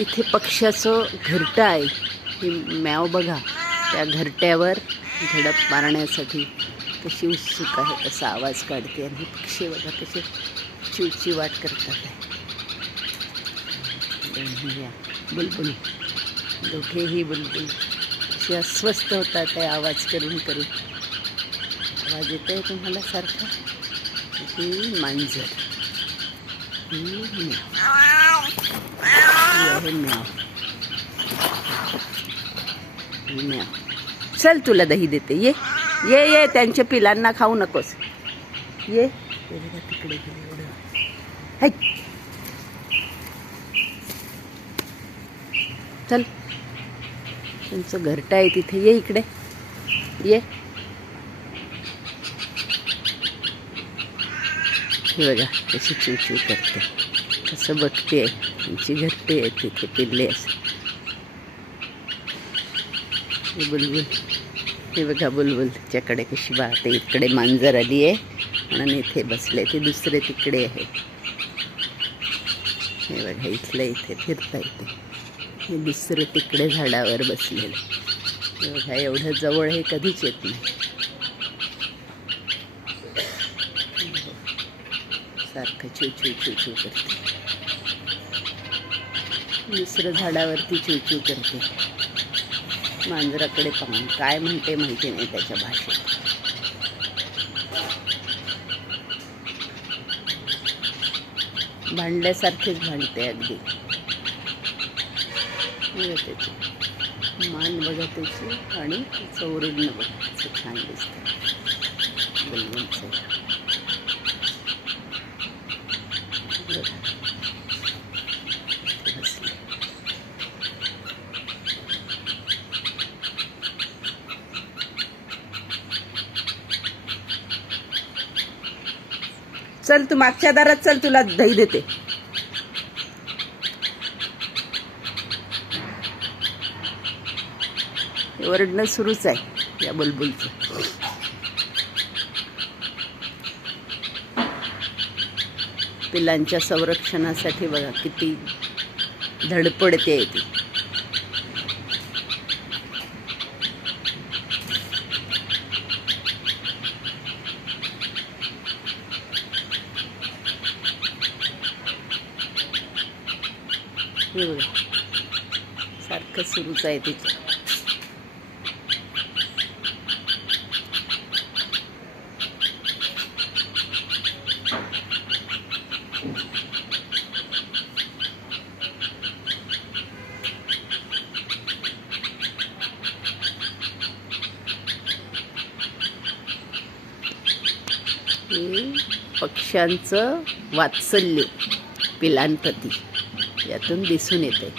इथे पक्ष्याचं घरटं आहे. ही मॅव बघा त्या घरट्यावर झडप मारण्यासाठी कशी उत्सुक आहे असा आवाज काढते आणि हे पक्षी बघा कसे चिवचिवाट करतात. आहे या बुलबुल. दोघेही बुलबुल. असे अस्वस्थ होतात आहे आवाज करून करून. आवाज येतो आहे तुम्हाला सारखा? ही मांजर. ही म्याव. ही चल तुला दही देते. ये. ये ये त्यांच्या पिलांना खाऊ नकोस. ये. तिकडे चल. त्यांचं घरटं आहे तिथे. ये इकडे. ये. हे बघा कशी चिवचिव करते. कसं बघते आमची घरटे आहे तिथे पिल्ले असं. हे बुलबुल. हे बघा बुलबुल तिच्याकडे कशी वाहते. इकडे मांजर आली आहे म्हणून इथे बसले. ते दुसरे तिकडे आहे. हे बघा इथलं इथे फिरता इथे हे दुसरं तिकडे झाडावर बसलेलं. हे बघा एवढं जवळ हे कधीच येत नाही. सारखं छू चिव छू चिव करते. दुसरं झाडावरती चिवचिव करते. मांजराकडे पाहून काय म्हणते माहिती नाही त्याच्या भाषेत. भांडल्यासारखेच भांडते अगदी. त्याची मान बघा त्याची आणि चौरडणं बघा असं छान दिसतं बलवंतचं बघा चल तू मागच्या दारात चल तुला दही देते. ओरडणं सुरूच आहे या बुलबुलचं. पिलांच्या संरक्षणासाठी बघा किती धडपडते ती. हे बघा सारखं सुरूच आहे तिचं. पक्ष्यांचं वात्सल्य पिलांप्रती. यातून दिसून येते.